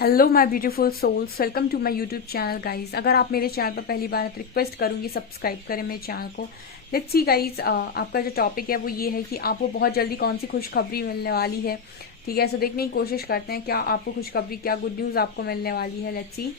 Hello my beautiful souls, welcome to my YouTube channel guys. अगर आप मेरे channel पर पहली बार है तो रिक्वेस्ट करूंगी सब्सक्राइब करें मेरे चैनल को। लेट्स सी गाइज, आपका जो टॉपिक है वो ये है कि आपको बहुत जल्दी कौन सी खुशखबरी मिलने वाली है। ठीक है, सो देखने की कोशिश करते हैं क्या आपको खुशखबरी, क्या गुड न्यूज़ आपको मिलने वाली है। Let's see.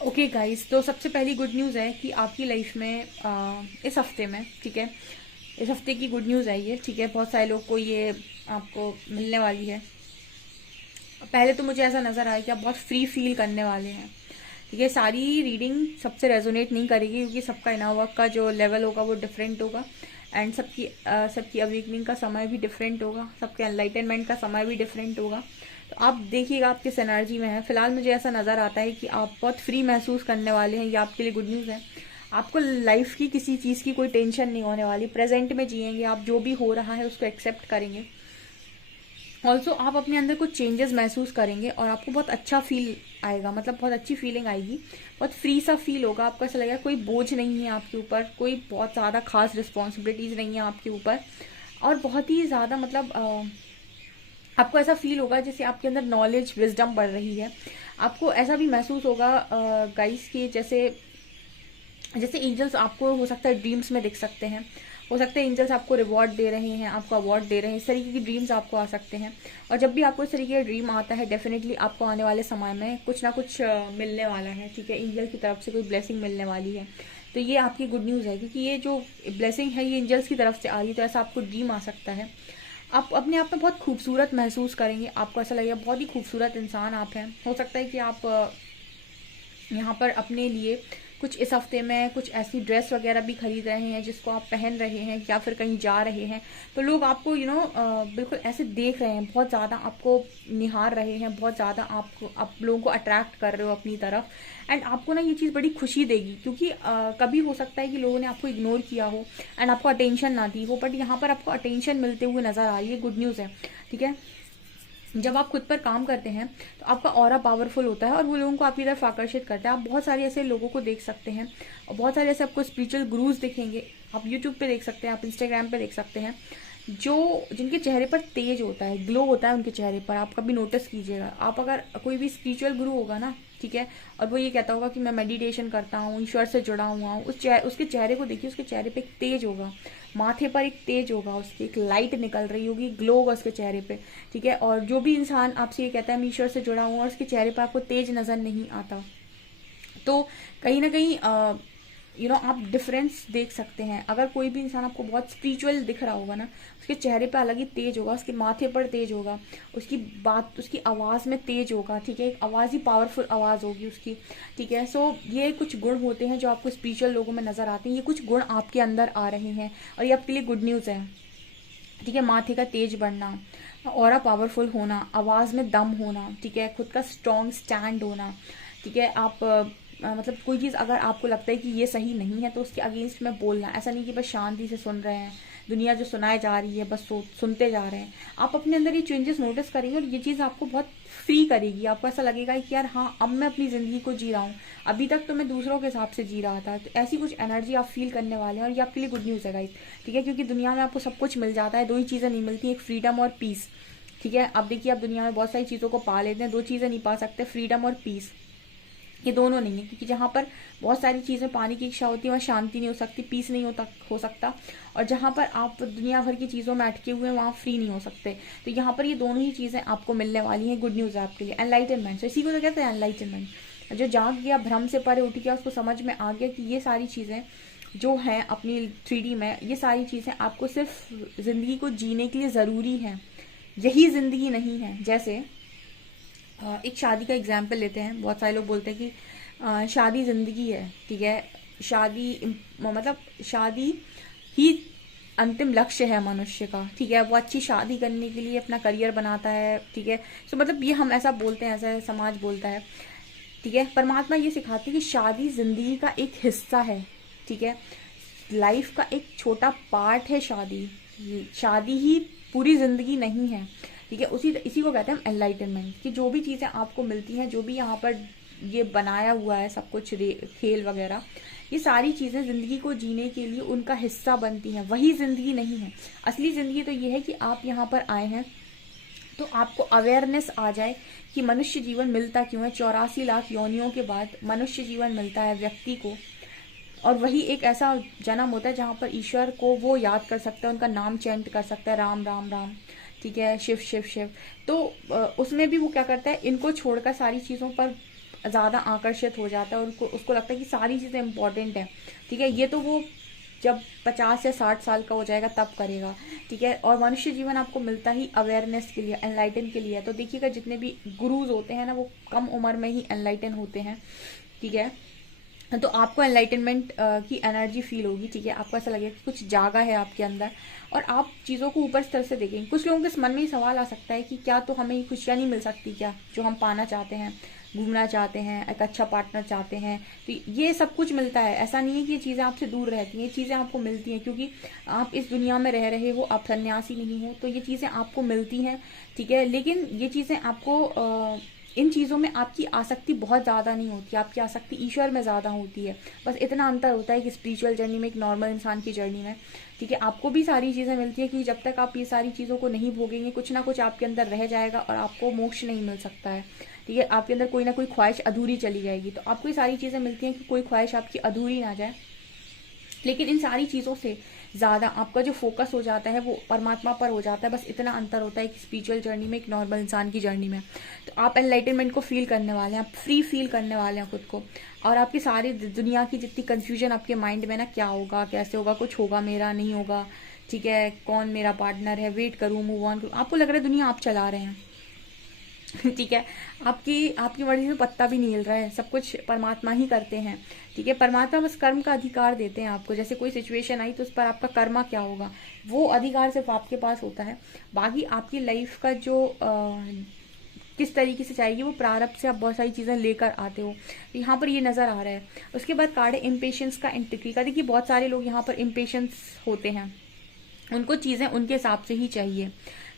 ओके गाइस, तो सबसे पहली गुड न्यूज़ है कि आपकी लाइफ में इस हफ्ते में, ठीक है, इस हफ्ते की गुड न्यूज़ आई है। ठीक है, बहुत सारे लोग को ये आपको मिलने वाली है। पहले तो मुझे ऐसा नज़र आया कि आप बहुत फ्री फील करने वाले हैं। ठीक है, सारी रीडिंग सबसे रेजोनेट नहीं करेगी क्योंकि सबका इनर वर्क का जो लेवल होगा वो डिफरेंट होगा। एंड सबकी अवेकनिंग का समय भी डिफरेंट होगा, सबके एनलाइटनमेंट का समय भी डिफरेंट होगा। तो आप देखिएगा आप किस एनर्जी में है। फिलहाल मुझे ऐसा नज़र आता है कि आप बहुत फ्री महसूस करने वाले हैं। ये आपके लिए गुड न्यूज़ है। आपको लाइफ की किसी चीज़ की कोई टेंशन नहीं होने वाली। प्रेजेंट में जिएंगे आप, जो भी हो रहा है उसको एक्सेप्ट करेंगे। ऑल्सो आप अपने अंदर कुछ चेंजेस महसूस करेंगे और आपको बहुत अच्छा फील आएगा, मतलब बहुत अच्छी फीलिंग आएगी। बहुत फ्री सा फील होगा, आपको ऐसा लगेगा कोई बोझ नहीं है आपके ऊपर, कोई बहुत ज़्यादा खास रिस्पॉन्सिबिलिटीज़ नहीं है आपके ऊपर। और बहुत ही ज़्यादा मतलब आपको ऐसा फील होगा जैसे आपके अंदर नॉलेज विजडम बढ़ रही है। आपको ऐसा भी महसूस होगा गाइस कि जैसे जैसे एंजल्स आपको हो सकता है ड्रीम्स में दिख सकते हैं। हो सकता है एंजल्स आपको रिवॉर्ड दे रहे हैं, आपको अवार्ड दे रहे हैं। इस तरीके की ड्रीम्स आपको आ सकते हैं। और जब भी आपको इस तरीके का ड्रीम आता है, डेफिनेटली आपको आने वाले समय में कुछ ना कुछ मिलने वाला है। ठीक है, एंजल की तरफ से कोई ब्लेसिंग मिलने वाली है। तो ये आपकी गुड न्यूज़ है क्योंकि ये जो ब्लेसिंग है ये एंजल्स की तरफ से आ रही है। तो ऐसा आपको ड्रीम आ सकता है। आप अपने आप में बहुत खूबसूरत महसूस करेंगे। आपको ऐसा लगेगा बहुत ही खूबसूरत इंसान आप हैं। हो सकता है कि आप यहाँ पर अपने लिए कुछ इस हफ्ते में कुछ ऐसी ड्रेस वगैरह भी खरीद रहे हैं जिसको आप पहन रहे हैं या फिर कहीं जा रहे हैं। तो लोग आपको बिल्कुल ऐसे देख रहे हैं, बहुत ज़्यादा आपको निहार रहे हैं, बहुत ज़्यादा आप लोगों को अट्रैक्ट कर रहे हो अपनी तरफ। एंड आपको ना ये चीज़ बड़ी खुशी देगी क्योंकि कभी हो सकता है कि लोगों ने आपको इग्नोर किया हो एंड आपको अटेंशन ना दी हो, बट यहाँ पर आपको अटेंशन मिलते हुए नज़र आ रही है। गुड न्यूज़ है। ठीक है, जब आप खुद पर काम करते हैं तो आपका ऑरा पावरफुल होता है और वो लोगों को आपकी तरफ आकर्षित करता है। आप बहुत सारे ऐसे लोगों को देख सकते हैं और बहुत सारे ऐसे आपको स्पिरिचुअल गुरुज दिखेंगे। आप यूट्यूब पे देख सकते हैं, आप इंस्टाग्राम पे देख सकते हैं, जो जिनके चेहरे पर तेज होता है, ग्लो होता है उनके चेहरे पर। आप कभी नोटिस कीजिएगा, आप अगर कोई भी स्पिरिचुअल गुरु होगा ना, ठीक है, और वो ये कहता होगा कि मैं मेडिटेशन करता हूँ, ईश्वर से जुड़ा हुआ हूँ, उसके चेहरे को देखिए, उसके चेहरे पे एक तेज होगा, माथे पर एक तेज होगा, उसकी एक लाइट निकल रही होगी, ग्लो होगा उसके चेहरे पे। ठीक है, और जो भी इंसान आपसे ये कहता है मैं ईश्वर से जुड़ा हूँ और उसके चेहरे पर आपको तेज नजर नहीं आता, तो कहीं ना कहीं आप डिफरेंस देख सकते हैं। अगर कोई भी इंसान आपको बहुत स्पिरिचुअल दिख रहा होगा ना, उसके चेहरे पे अलग ही तेज होगा, उसके माथे पर तेज होगा, उसकी बात, उसकी आवाज़ में तेज होगा। ठीक है, एक आवाज़ ही पावरफुल आवाज़ होगी उसकी। ठीक है, सो ये कुछ गुण होते हैं जो आपको स्पिरिचुअल लोगों में नज़र आते हैं। ये कुछ गुण आपके अंदर आ रहे हैं और ये आपके लिए गुड न्यूज़ है। ठीक है, माथे का तेज बढ़ना, ऑरा पावरफुल होना, आवाज़ में दम होना, ठीक है, खुद का स्ट्रॉन्ग स्टैंड होना। ठीक है, आप मतलब कोई चीज़ अगर आपको लगता है कि ये सही नहीं है तो उसके अगेंस्ट में बोलना। ऐसा नहीं कि बस शांति से सुन रहे हैं, दुनिया जो सुनाए जा रही है बस सुनते जा रहे हैं। आप अपने अंदर ये चेंजेस नोटिस करेंगे और ये चीज़ आपको बहुत फ्री करेगी। आपको ऐसा लगेगा कि यार हाँ, अब मैं अपनी ज़िंदगी को जी रहा हूँ, अभी तक तो मैं दूसरों के हिसाब से जी रहा था। तो ऐसी कुछ एनर्जी आप फील करने वाले हैं और ये आपके लिए गुड न्यूज़ है गाइस, ठीक है। क्योंकि दुनिया में आपको सब कुछ मिल जाता है, दो ही चीज़ें नहीं मिलती, एक फ्रीडम और पीस, ठीक है। अब देखिए, आप दुनिया में बहुत सारी चीज़ों को पा लेते हैं, दो चीज़ें नहीं पा सकते, फ्रीडम और पीस, ये दोनों नहीं है। क्योंकि जहाँ पर बहुत सारी चीज़ें पाने की इच्छा होती है वहाँ शांति नहीं हो सकती, पीस नहीं हो सकता। और जहाँ पर आप दुनिया भर की चीज़ों में अटके हुए हैं वहाँ फ्री नहीं हो सकते। तो यहाँ पर ये दोनों ही चीज़ें आपको मिलने वाली हैं। गुड न्यूज़ है आपके लिए, एनलाइटनमेंट। तो इसी को तो कहते हैं एनलाइटनमेंट। जो जाग गया, भ्रम से परे उठ गया, उसको समझ में आ गया कि ये सारी चीज़ें जो हैं अपनी 3D में, ये सारी चीज़ें आपको सिर्फ ज़िंदगी को जीने के लिए ज़रूरी हैं, यही ज़िंदगी नहीं है। जैसे एक शादी का एग्जाम्पल लेते हैं। बहुत सारे लोग बोलते हैं कि शादी जिंदगी है, ठीक है, शादी मतलब शादी ही अंतिम लक्ष्य है मनुष्य का, ठीक है। वो अच्छी शादी करने के लिए अपना करियर बनाता है, ठीक है। तो मतलब ये हम ऐसा बोलते हैं, ऐसा समाज बोलता है, ठीक है। परमात्मा ये सिखाती है कि शादी जिंदगी का एक हिस्सा है, ठीक है। लाइफ का एक छोटा पार्ट है शादी, शादी ही पूरी जिंदगी नहीं है, ठीक है। इसी को कहते हैं हम एनलाइटनमेंट। कि जो भी चीज़ें आपको मिलती हैं, जो भी यहाँ पर ये बनाया हुआ है सब कुछ, खेल वगैरह, ये सारी चीज़ें ज़िंदगी को जीने के लिए उनका हिस्सा बनती हैं, वही ज़िंदगी नहीं है। असली ज़िंदगी तो ये है कि आप यहाँ पर आए हैं तो आपको अवेयरनेस आ जाए कि मनुष्य जीवन मिलता क्यों है। 84 लाख योनियों के बाद मनुष्य जीवन मिलता है व्यक्ति को, और वही एक ऐसा जन्म होता है जहाँ पर ईश्वर को वो याद कर सकता है, उनका नाम चैंट कर सकता है, राम राम राम, ठीक है, शिव शिव शिव। तो उसमें भी वो क्या करता है, इनको छोड़कर सारी चीज़ों पर ज़्यादा आकर्षित हो जाता है और उसको लगता है कि सारी चीज़ें इंपॉर्टेंट हैं, ठीक है। ये तो वो जब 50 या 60 साल का हो जाएगा तब करेगा, ठीक है। और मनुष्य जीवन आपको मिलता ही अवेयरनेस के लिए, एनलाइटन के लिए। तो देखिएगा, जितने भी गुरुज होते हैं ना, वो कम उम्र में ही एनलाइटन होते हैं, ठीक है। तो आपको एनलाइटनमेंट की एनर्जी फील होगी, ठीक है। आपको ऐसा लगेगा कि कुछ जागा है आपके अंदर और आप चीज़ों को ऊपर स्तर से देखेंगे। कुछ लोगों के मन में ही सवाल आ सकता है कि क्या तो हमें ये खुशियाँ नहीं मिल सकती क्या, जो हम पाना चाहते हैं, घूमना चाहते हैं, एक अच्छा पार्टनर चाहते हैं। तो ये सब कुछ मिलता है, ऐसा नहीं है कि ये चीज़ें आपसे दूर रहती हैं, ये चीज़ें आपको मिलती हैं। क्योंकि आप इस दुनिया में रह रहे हो, आप सन्यासी नहीं हो, तो ये चीज़ें आपको मिलती हैं, ठीक है। लेकिन ये चीज़ें आपको इन चीज़ों में आपकी आसक्ति बहुत ज़्यादा नहीं होती, आपकी आसक्ति ईश्वर में ज़्यादा होती है। बस इतना अंतर होता है कि स्पिरिचुअल जर्नी में, एक नॉर्मल इंसान की जर्नी में, ठीक है, आपको भी सारी चीज़ें मिलती है। क्योंकि जब तक आप ये सारी चीज़ों को नहीं भोगेंगे, कुछ ना कुछ आपके अंदर रह जाएगा और आपको मोक्ष नहीं मिल सकता है, ठीक है। आपके अंदर कोई ना कोई ख्वाहिश अधूरी चली जाएगी। तो आपको ये सारी चीज़ें मिलती हैं कि कोई ख्वाहिश आपकी अधूरी ना जाए। लेकिन इन सारी चीज़ों से ज़्यादा आपका जो फोकस हो जाता है वो परमात्मा पर हो जाता है। बस इतना अंतर होता है कि स्पिरिचुअल जर्नी में, एक नॉर्मल इंसान की जर्नी में। तो आप एनलाइटनमेंट को फील करने वाले हैं, आप फ्री फील करने वाले हैं खुद को। और आपकी सारी दुनिया की जितनी कन्फ्यूजन आपके माइंड में ना, क्या होगा, कैसे होगा, कुछ होगा, मेरा नहीं होगा, ठीक है, कौन मेरा पार्टनर है, वेट करूँ, मूव ऑन करूँ, आपको लग रहा है दुनिया आप चला रहे हैं, ठीक है। आपकी मर्जी में पत्ता भी नहीं हिल रहा है, सब कुछ परमात्मा ही करते हैं, ठीक है। परमात्मा बस कर्म का अधिकार देते हैं आपको। जैसे कोई सिचुएशन आई तो उस पर आपका कर्मा क्या होगा, वो अधिकार सिर्फ आपके पास होता है। बाकी आपकी लाइफ का जो किस तरीके से चाहिए, वो प्रारब्ध से आप बहुत सारी चीज़ें लेकर आते हो। यहाँ पर ये नज़र आ रहा है। उसके बाद कार्ड है इम्पेशेंस का, इंट्रिगी का। देखिए, बहुत सारे लोग यहाँ पर इम्पेशेंस होते हैं, उनको चीज़ें उनके हिसाब से ही चाहिए,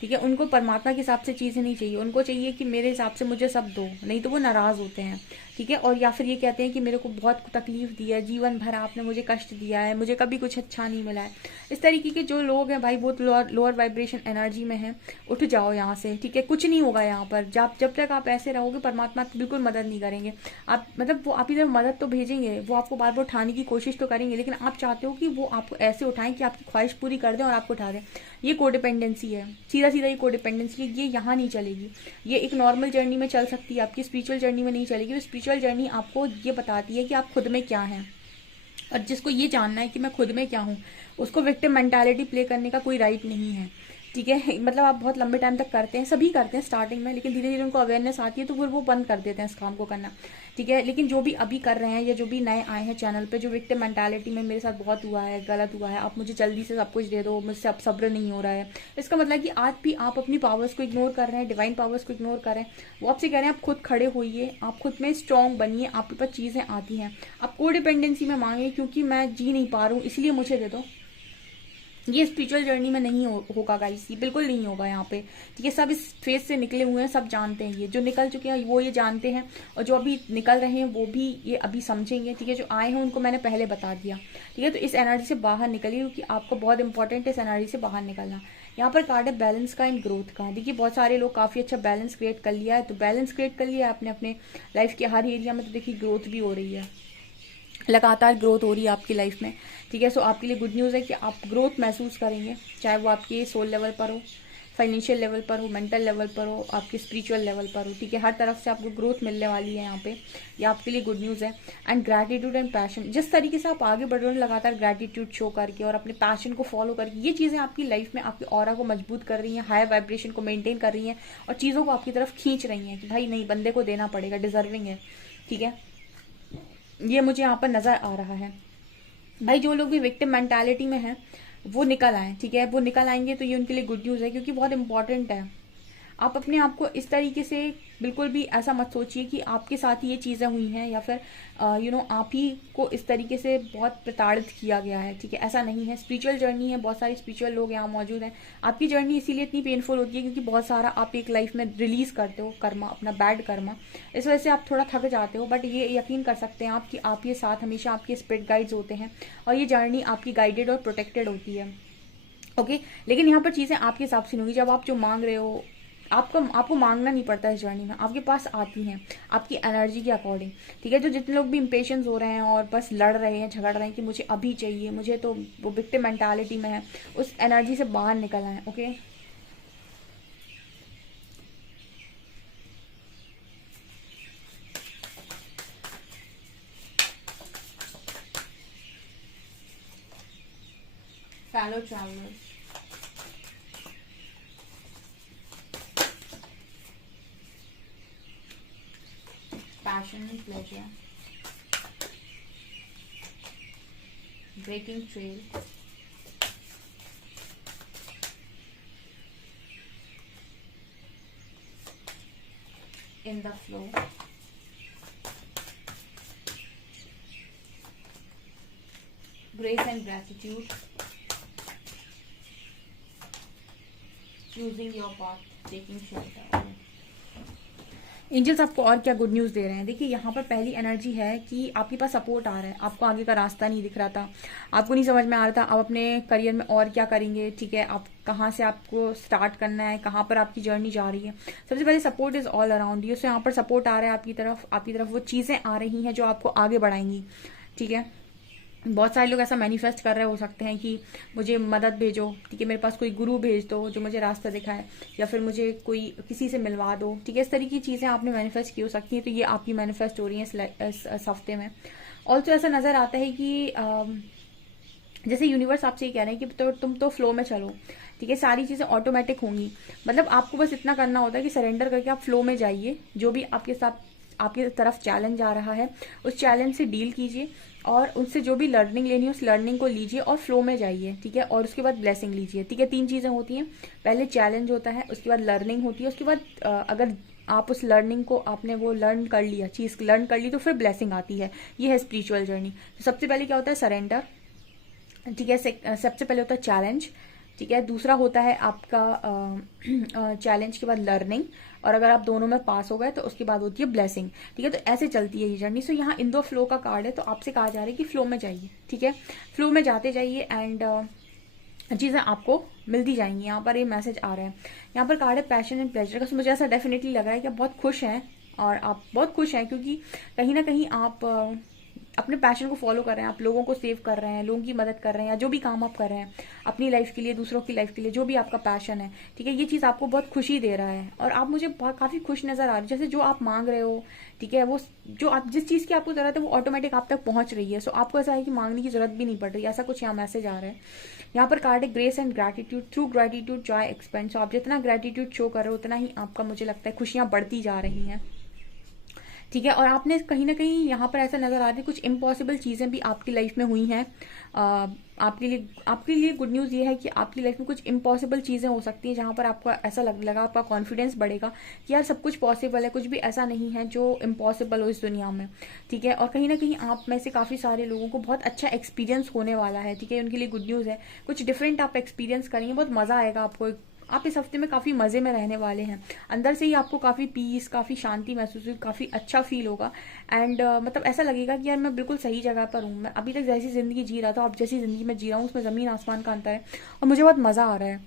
ठीक है। उनको परमात्मा के हिसाब से चीज़ें नहीं चाहिए, उनको चाहिए कि मेरे हिसाब से मुझे सब दो, नहीं तो वो नाराज़ होते हैं, ठीक है। और या फिर ये कहते हैं कि मेरे को बहुत तकलीफ दी है, जीवन भर आपने मुझे कष्ट दिया है, मुझे कभी कुछ अच्छा नहीं मिला है। इस तरीके के जो लोग हैं भाई, बहुत लोअर वाइब्रेशन एनर्जी में हैं, उठ जाओ यहाँ से, ठीक है। कुछ नहीं होगा यहाँ पर। जब तक आप ऐसे रहोगे, परमात्मा बिल्कुल मदद नहीं करेंगे। आप मतलब वो आपकी तरफ मदद तो भेजेंगे, वो आपको बार बार उठाने की कोशिश तो करेंगे, लेकिन आप चाहते हो कि वो आपको ऐसे उठाएं कि आपकी ख्वाहिश पूरी कर दें और आपको उठा दें। ये कोडिपेंडेंसी है, सीधा सीधा ये कोडिपेंडेंसी है। ये यहाँ नहीं चलेगी। ये एक नॉर्मल जर्नी में चल सकती है, आपकी स्पिरिचुअल जर्नी में नहीं चलेगी। स्पिरिचुअल जर्नी आपको ये बताती है कि आप खुद में क्या हैं, और जिसको ये जानना है कि मैं खुद में क्या हूँ, उसको विक्टिम मेंटालिटी प्ले करने का कोई राइट नहीं है, ठीक है। मतलब आप बहुत लंबे टाइम तक करते हैं, सभी करते हैं स्टार्टिंग में, लेकिन धीरे धीरे उनको अवेयरनेस आती है तो फिर वो बंद कर देते हैं इस काम को करना। ठीक है, लेकिन जो भी अभी कर रहे हैं या जो भी नए आए हैं चैनल पे, जो विक्टिम मेंटालिटी में मेरे साथ बहुत हुआ है, गलत हुआ है, आप मुझे जल्दी से सब कुछ दे दो, मुझसे अब सब्र नहीं हो रहा है, इसका मतलब कि आज भी आप अपनी पावर्स को इग्नोर कर रहे हैं, डिवाइन पावर्स को इग्नोर कर रहे हैं। वो आपसे कह रहे हैं आप खुद खड़े होइए, आप खुद में स्ट्रांग बनिए, आपके पास चीज़ें आती हैं, आप कोडिपेंडेंसी में मांगे क्योंकि मैं जी नहीं पा रहा हूँ इसलिए मुझे दे दो। ये स्पिरिचुअल जर्नी में नहीं होगा गाइस, ये बिल्कुल नहीं होगा यहाँ पे। ठीक है, सब इस फेज से निकले हुए हैं, सब जानते हैं, ये जो निकल चुके हैं वो ये जानते हैं, और जो अभी निकल रहे हैं वो भी ये अभी समझेंगे। ठीक है, जो आए हैं उनको मैंने पहले बता दिया। ठीक है, तो इस एनर्जी से बाहर निकलिए क्योंकि आपको बहुत इंपॉर्टेंट है इस एनर्जी से बाहर निकलना। यहाँ पर कार्ड है बैलेंस का एंड ग्रोथ का। देखिए बहुत सारे लोग काफी अच्छा बैलेंस क्रिएट कर लिया है, तो बैलेंस क्रिएट कर लिया है आपने अपने लाइफ के हर एरिया में, तो देखिए ग्रोथ भी हो रही है, लगातार ग्रोथ हो रही है आपकी लाइफ में। ठीक है, सो आपके लिए गुड न्यूज़ है कि आप ग्रोथ महसूस करेंगे, चाहे वो आपके सोल लेवल पर हो, फाइनेंशियल लेवल पर हो, मेंटल लेवल पर हो, आपके स्पिरिचुअल लेवल पर हो। ठीक है, हर तरफ से आपको ग्रोथ मिलने वाली है यहाँ पे, ये आपके लिए गुड न्यूज़ है। एंड ग्रैटिट्यूड एंड पैशन, जिस तरीके से आप आगे बढ़ रहे हो लगातार ग्रैटिट्यूड शो करके और अपने पैशन को फॉलो करके, ये चीज़ें आपकी लाइफ में आपके ऑरा को मजबूत कर रही हैं, हाई वाइब्रेशन को मेंटेन कर रही हैं और चीज़ों को आपकी तरफ खींच रही हैं कि भाई नहीं, बंदे को देना पड़ेगा, डिजर्विंग है। ठीक है, ये मुझे यहाँ पर नजर आ रहा है। भाई जो लोग भी विक्टिम मेंटालिटी में हैं वो निकल आए। ठीक है, वो निकल आएंगे तो ये उनके लिए गुड न्यूज़ है, क्योंकि बहुत इंपॉर्टेंट है। आप अपने आप को इस तरीके से बिल्कुल भी ऐसा मत सोचिए कि आपके साथ ही ये चीज़ें हुई हैं या फिर आप ही को इस तरीके से बहुत प्रताड़ित किया गया है। ठीक है, ऐसा नहीं है। स्पिरिचुअल जर्नी है, बहुत सारे स्पिरिचुअल लोग यहाँ मौजूद हैं। आपकी जर्नी इसीलिए इतनी पेनफुल होती है क्योंकि बहुत सारा आप एक लाइफ में रिलीज करते हो कर्मा, अपना बैड कर्मा, इस वजह से आप थोड़ा थक जाते हो। बट ये यकीन कर सकते हैं आप कि आप ये साथ हमेशा आपके स्पिरिट गाइड्स होते हैं और ये जर्नी आपकी गाइडेड और प्रोटेक्टेड होती है। ओके, लेकिन यहाँ पर चीज़ें आपके हिसाब से नहीं होगी। जब आप जो मांग रहे हो, आपको मांगना नहीं पड़ता इस जर्नी में, आपके पास आती हैं आपकी एनर्जी के अकॉर्डिंग। ठीक है, जो जितने लोग भी इम्पेशंस हो रहे हैं और बस लड़ रहे हैं, झगड़ रहे हैं कि मुझे अभी चाहिए, मुझे तो वो विक्टिम मेंटालिटी में है, उस एनर्जी से बाहर निकलना है। Okay, fellow travellers, passion and pleasure, breaking trail, in the flow, grace and gratitude, choosing your path, taking shelter। Angels आपको और क्या गुड न्यूज़ दे रहे हैं? देखिए यहाँ पर पहली एनर्जी है कि आपके पास सपोर्ट आ रहा है, आपको आगे का रास्ता नहीं दिख रहा था, आपको नहीं समझ में आ रहा था आप अपने करियर में और क्या करेंगे। ठीक है, आप कहाँ से आपको स्टार्ट करना है, कहाँ पर आपकी जर्नी जा रही है। सबसे पहले support is all around you, so यहाँ पर सपोर्ट आ रहा है आपकी तरफ वो चीज़ें आ रही हैं जो आपको आगे बढ़ाएंगी। ठीक है, बहुत सारे लोग ऐसा मैनिफेस्ट कर रहे हो सकते हैं कि मुझे मदद भेजो। ठीक है, मेरे पास कोई गुरु भेज दो जो मुझे रास्ता दिखाए, या फिर मुझे कोई किसी से मिलवा दो। ठीक है, इस तरीके की चीज़ें आपने मैनिफेस्ट की हो सकती हैं, तो ये आपकी मैनिफेस्ट हो रही है इस हफ्ते में। ऑल्सो ऐसा नज़र आता है कि जैसे यूनिवर्स आपसे ये कह रहे हैं कि तुम तो फ्लो में चलो। ठीक है, सारी चीज़ें ऑटोमेटिक होंगी, मतलब आपको बस इतना करना होता है कि सरेंडर करके आप फ्लो में जाइए। जो भी आपके साथ आपकी तरफ चैलेंज आ रहा है उस चैलेंज से डील कीजिए और उनसे जो भी लर्निंग लेनी है उस लर्निंग को लीजिए और फ्लो में जाइए। ठीक है, और उसके बाद ब्लेसिंग लीजिए। ठीक है, 3 चीज़ें होती हैं, पहले चैलेंज होता है, उसके बाद लर्निंग होती है, उसके बाद अगर आप उस लर्निंग को आपने वो लर्न कर लिया, चीज़ लर्न कर ली, तो फिर ब्लेसिंग आती है। ये है स्पिरिचुअल जर्नी। तो सबसे पहले क्या होता है? सरेंडर। ठीक है, सबसे पहले होता है चैलेंज। ठीक है, दूसरा होता है आपका चैलेंज के बाद लर्निंग, और अगर आप दोनों में पास हो गए तो उसके बाद होती है ब्लेसिंग। ठीक है, तो ऐसे चलती है ये जर्नी। सो यहाँ इंदो फ्लो का कार्ड है, तो आपसे कहा जा रहा है कि फ्लो में जाइए। ठीक है, फ्लो में जाते जाइए एंड चीज़ें आपको मिलती जाएंगी। यहाँ पर ये मैसेज आ रहा है। यहाँ पर कार्ड है पैशन एंड प्लेजर का। मुझे ऐसा डेफिनेटली लग रहा है कि आप बहुत खुश हैं और आप बहुत खुश हैं क्योंकि कहीं ना कहीं आप अपने पैशन को फॉलो कर रहे हैं, आप लोगों को सेव कर रहे हैं, लोगों की मदद कर रहे हैं, या जो भी काम आप कर रहे हैं अपनी लाइफ के लिए, दूसरों की लाइफ के लिए, जो भी आपका पैशन है, ठीक है, ये चीज़ आपको बहुत खुशी दे रहा है और आप मुझे काफ़ी खुश नज़र आ रही है। जैसे जो आप मांग रहे हो, ठीक है, वो जो आप जिस चीज़ की आपको ज़रूरत है वो ऑटोमेटिक आप तक पहुंच रही है। सो आपको ऐसा है कि मांगने की जरूरत भी नहीं पड़ रही, ऐसा कुछ यहाँ मैसेज आ रहा है। यहाँ पर कार्ड है grace and gratitude, through gratitude joy expand. So आप जितना ग्रैटिट्यूड शो कर रहे हो उतना ही आपका, मुझे लगता है, खुशियाँ बढ़ती जा रही हैं, ठीक है। और आपने कहीं ना कहीं यहाँ पर ऐसा नजर आ रहा है कुछ इम्पॉसिबल चीज़ें भी आपकी लाइफ में हुई हैं। आपके लिए गुड न्यूज़ ये है कि आपकी लाइफ में कुछ इम्पॉसिबल चीज़ें हो सकती हैं जहाँ पर आपको ऐसा लगा, आपका कॉन्फिडेंस बढ़ेगा कि यार सब कुछ पॉसिबल है, कुछ भी ऐसा नहीं है जो इम्पॉसिबल हो इस दुनिया में, ठीक है। और कहीं ना कहीं आप में से काफ़ी सारे लोगों को बहुत अच्छा एक्सपीरियंस होने वाला है, ठीक है, उनके लिए गुड न्यूज़ है। कुछ डिफरेंट आप एक्सपीरियंस करेंगे, बहुत मज़ा आएगा आपको। आप इस हफ्ते में काफ़ी मज़े में रहने वाले हैं, अंदर से ही आपको काफ़ी पीस, काफ़ी शांति महसूस होगी, काफ़ी अच्छा फील होगा। एंड मतलब ऐसा लगेगा कि यार मैं बिल्कुल सही जगह पर हूँ, मैं अभी तक जैसी ज़िंदगी जी रहा था, अब जैसी ज़िंदगी में जी रहा हूँ उसमें ज़मीन आसमान का अंतर है और मुझे बहुत मज़ा आ रहा है,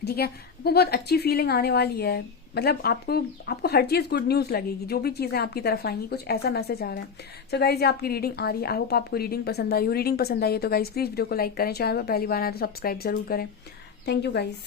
ठीक है। आपको बहुत अच्छी फीलिंग आने वाली है, मतलब आपको आपको हर चीज़ गुड न्यूज़ लगेगी, जो भी चीज़ें आपकी तरफ आएंगी, कुछ ऐसा मैसेज आ रहा है। सो गाइज, ये आपकी रीडिंग आ रही है। आई होप आपको रीडिंग पसंद आई हो। रीडिंग पसंद आई है तो गाइज प्लीज़ वीडियो को लाइक करें, चैनल पर पहली बार आए तो सब्सक्राइब जरूर करें। Thank you guys.